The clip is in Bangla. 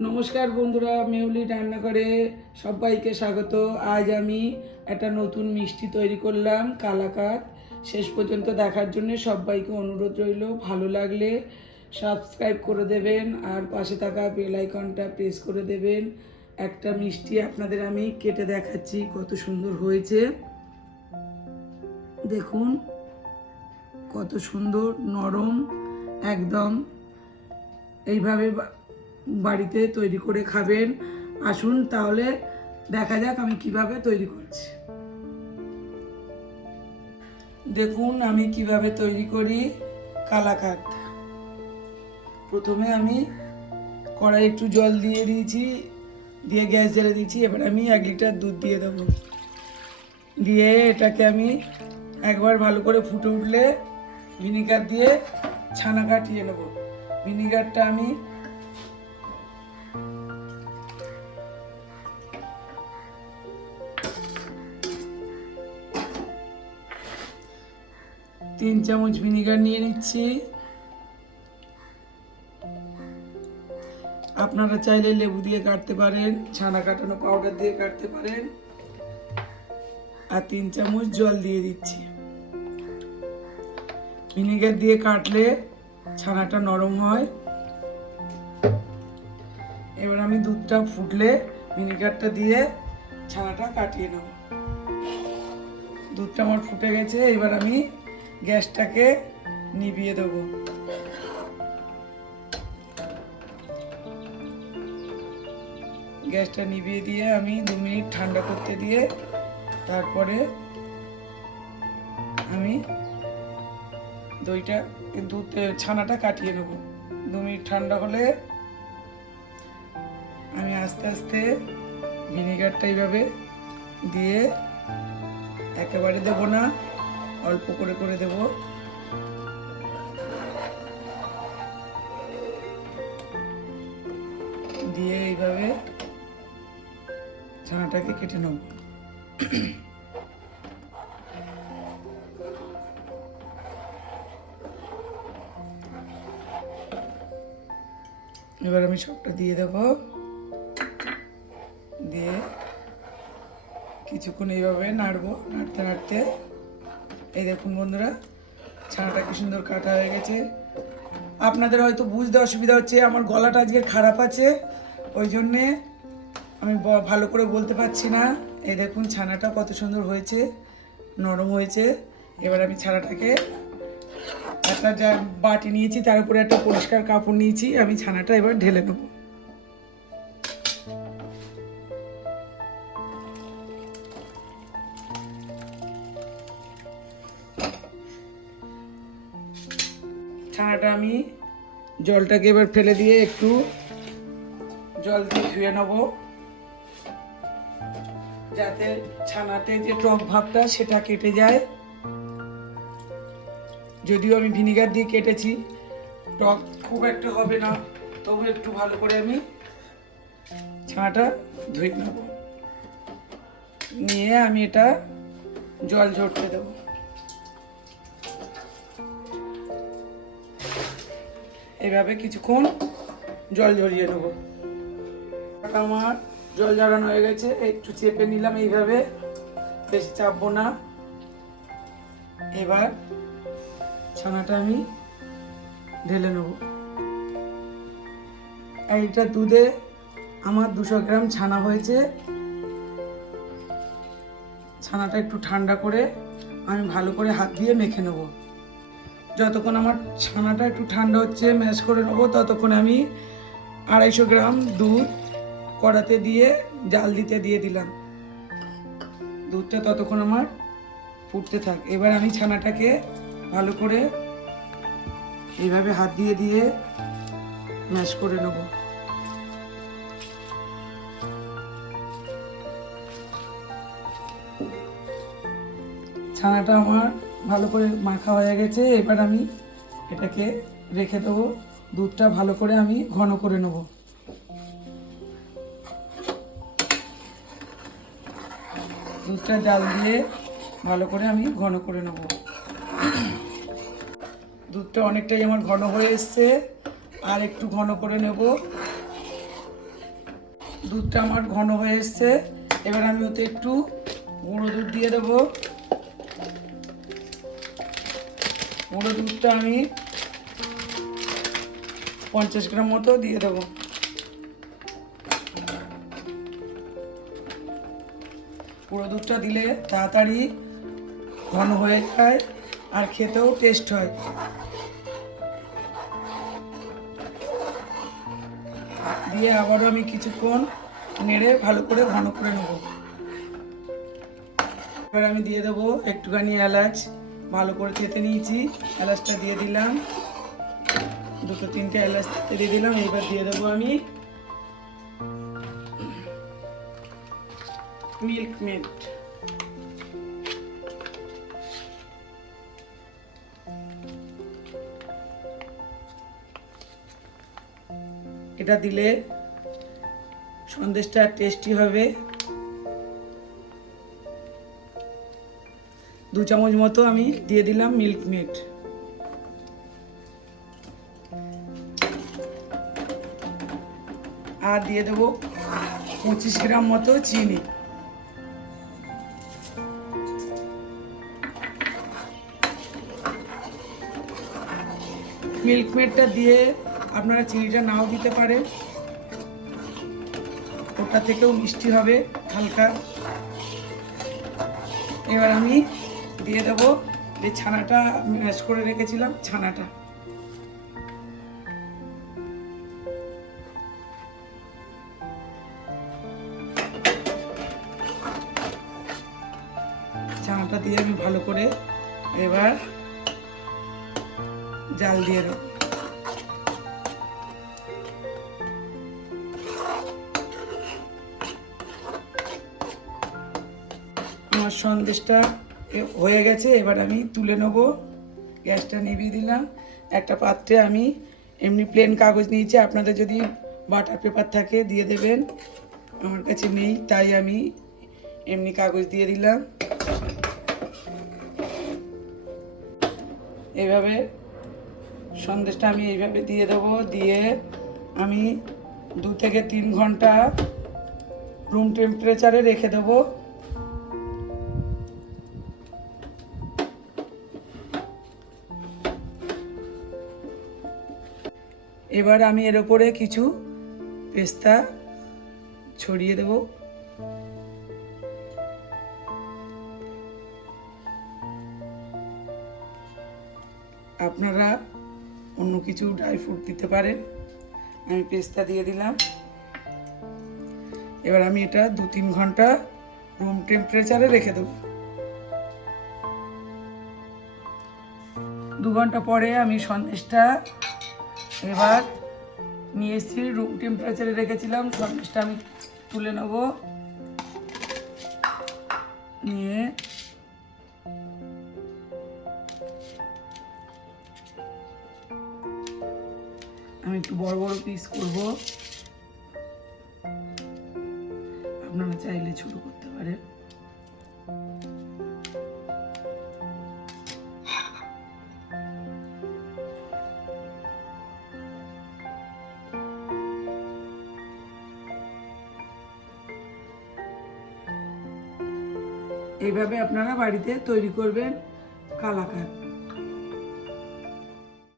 নমস্কার বন্ধুরা, মেহুলি রান্নাঘরে সবাইকে স্বাগত। আজ আমি একটা নতুন মিষ্টি তৈরি করলাম, কালাকাঁদ। শেষ পর্যন্ত দেখার জন্য সবাইকে অনুরোধ রইল। ভালো লাগলে সাবস্ক্রাইব করে দেবেন আর পাশে থাকা বেল আইকনটা প্রেস করে দেবেন। একটা মিষ্টি আপনাদের আমি কেটে দেখাচ্ছি, কত সুন্দর হয়েছে দেখুন, কত সুন্দর নরম একদম। এইভাবে বাড়িতে তৈরি করে খাবেন। আসুন তাহলে দেখা যাক আমি কিভাবে তৈরি করছি। দেখুন আমি কিভাবে তৈরি করি কালাকাঁদ। প্রথমে আমি কড়াই একটু জল দিয়ে দিয়েছি, দিয়ে গ্যাস জ্বেলে দিয়েছি। এবার আমি 1 লিটার দুধ দিয়ে দেবো। দিয়ে এটাকে আমি একবার ভালো করে ফুটে উঠলে ভিনিগার দিয়ে ছানা কাটিয়ে নেব। ভিনিগারটা আমি 3 চামচ ভিনিগার নিয়ে নিচ্ছি। আপনারা চাইলে লেবু দিয়ে কাটতে পারেন, ছানা কাটানো পাউডার দিয়ে কাটতে পারেন। আর 3 চামচ জল দিয়ে দিচ্ছি। ভিনিগার দিয়ে কাটলে ছানাটা নরম হয়। এবার আমি দুধটা ফুটলে ভিনিগারটা দিয়ে ছানাটা কাটিয়ে নেব। দুধটা আমার ফুটে গেছে, এবার আমি গ্যাসটাকে নিভিয়ে দেবো। গ্যাসটা নিভিয়ে দিয়ে আমি 2 মিনিট ঠান্ডা করতে দিয়ে তারপরে আমি ছানাটা কাটিয়ে নেব। 2 মিনিট ঠান্ডা হলে আমি আস্তে আস্তে ভিনিগারটা এইভাবে দিয়ে, একেবারে দেব না, অল্প করে করে দেব। দিয়ে এইভাবে ছানাটাকে কেটে নেব। এবার আমি সবটা দিয়ে দেব। দিয়ে কিছুক্ষণ এইভাবে নাড়বো, নাড়তে নাড়তে এই দেখুন বন্ধুরা, ছানাটা কি সুন্দর কাটা হয়ে গেছে। আপনাদের হয়তো বুঝতে অসুবিধা হচ্ছে, আমার গলাটা আজকে খারাপ আছে, ওই জন্যে আমি ভালো করে বলতে পারছি না। এই দেখুন ছানাটা কত সুন্দর হয়েছে, নরম হয়েছে। এবার আমি ছানাটাকে একটা যা বাটি নিয়েছি, তার উপরে একটা পরিষ্কার কাপড় নিয়েছি, আমি ছানাটা এবার ঢেলে নেব। ছানাটা আমি জলটাকে এবার ফেলে দিয়ে একটু জল দিয়ে ধুয়ে নেব, যাতে ছানাতে যে টক ভাবটা সেটা কেটে যায়। যদিও আমি ভিনিগার দিয়ে কেটেছি, টক খুব একটা হবে না, তবু একটু ভালো করে আমি ছানাটা ধুয়ে নেব। নিয়ে আমি এটা জল ঝরতে দেব। এইভাবে কিছুক্ষণ জল ঝরিয়ে নেব। আমার জল ঝরানো হয়ে গেছে, একটু চেপে নিলাম এইভাবে, বেশি চাপবো না। এবার ছানাটা আমি ঢেলে নেব। 1 লিটার দুধে আমার 200 গ্রাম ছানা হয়েছে। ছানাটা একটু ঠান্ডা করে আমি ভালো করে হাত দিয়ে মেখে নেব। যতক্ষণ আমার ছানাটা একটু ঠান্ডা হচ্ছে, ম্যাশ করে নেব, ততক্ষণ আমি 250 গ্রাম দুধ কড়াতে দিয়ে জাল দিতে দিয়ে দিলাম। দুধটা ততক্ষণ আমার ফুটতে থাক। এবার আমি ছানাটাকে ভালো করে এইভাবে হাত দিয়ে দিয়ে ম্যাশ করে নেব। ছানাটা আমার ভালো করে মাখা হয়ে গেছে। এবার আমি এটাকে রেখে দেবো। দুধটা ভালো করে আমি ঘন করে নেব। দুধটা জাল দিয়ে ভালো করে আমি ঘন করে নেব। দুধটা অনেকটাই আমার ঘন হয়ে এসছে, আর একটু ঘন করে নেব। দুধটা আমার ঘন হয়ে এসছে। এবার আমি ওতে একটু গুঁড়ো দুধ দিয়ে দেবো। গুঁড়ো দুধটা আমি 50 গ্রাম মতো দিয়ে দেবো। গুঁড়ো দুধটা দিলে তাড়াতাড়ি ঘন হয়ে যায় আর খেতেও টেস্ট হয়। দিয়ে আবারও আমি কিছুক্ষণ নেড়ে ভালো করে ঘন করে নেব। এবার আমি দিয়ে দেবো একটুখানি এলাচ, ভালো করে থেতে নিয়েছি, এলাচটা দিয়ে দিলাম, 2-3টে এলাচ দিয়ে দিলাম। এবার দিয়ে দেবো আমি মিল্ক মেড। এটা দিলে সন্দেশটা টেস্টি হবে। 2 চামচ মতো আমি দিয়ে দিলাম মিল্ক মেড। আর দিয়ে দেবো 25 গ্রাম মতো চিনি। মিল্ক মেডটা দিয়ে আপনারা চিনিটা নাও দিতে পারেন, ওটা থেকেও মিষ্টি হবে হালকা। এবার আমি দিয়ে দেবো যে ছানাটা ম্যাশ করে রেখেছিলাম, ছানাটা। ছানাটা দিয়ে আমি ভালো করে এবার জাল দিয়ে দেবো। আমার সন্দেশটা হয়ে গেছে, এবার আমি তুলে নেব। গ্যাসটা নিভিয়ে দিলাম। একটা পাত্রে আমি এমনি প্লেন কাগজ নিয়েছি, আপনাদের যদি বাটার পেপার থাকে দিয়ে দেবেন, আমার কাছে নেই তাই আমি এমনি কাগজ দিয়ে দিলাম। এইভাবে সন্দেশটা আমি এইভাবে দিয়ে দেবো। দিয়ে আমি 2 থেকে 3 ঘন্টা রুম টেম্পারেচারে রেখে দেবো। এবার আমি এর উপরে কিছু পেস্তা ছড়িয়ে দেব। আপনারা অন্য কিছু ড্রাই ফ্রুট দিতে পারেন, আমি পেস্তা দিয়ে দিলাম। এবার আমি এটা 2-3 ঘন্টা রুম টেম্পারেচারে রেখে দেব। 2 ঘন্টা পরে আমি সন্দেশটা এবার নিয়ে এসেছি, রুম টেম্পারেচারে রেখেছিলাম। সন্দেশটা আমি তুলে নেব। নিয়ে আমি একটু বড় বড় পিস করব, আপনারা চাইলে ছোট করতে পারেন। এইভাবে আপনারা বাড়িতে তৈরি করবেন কালাকাঁদ।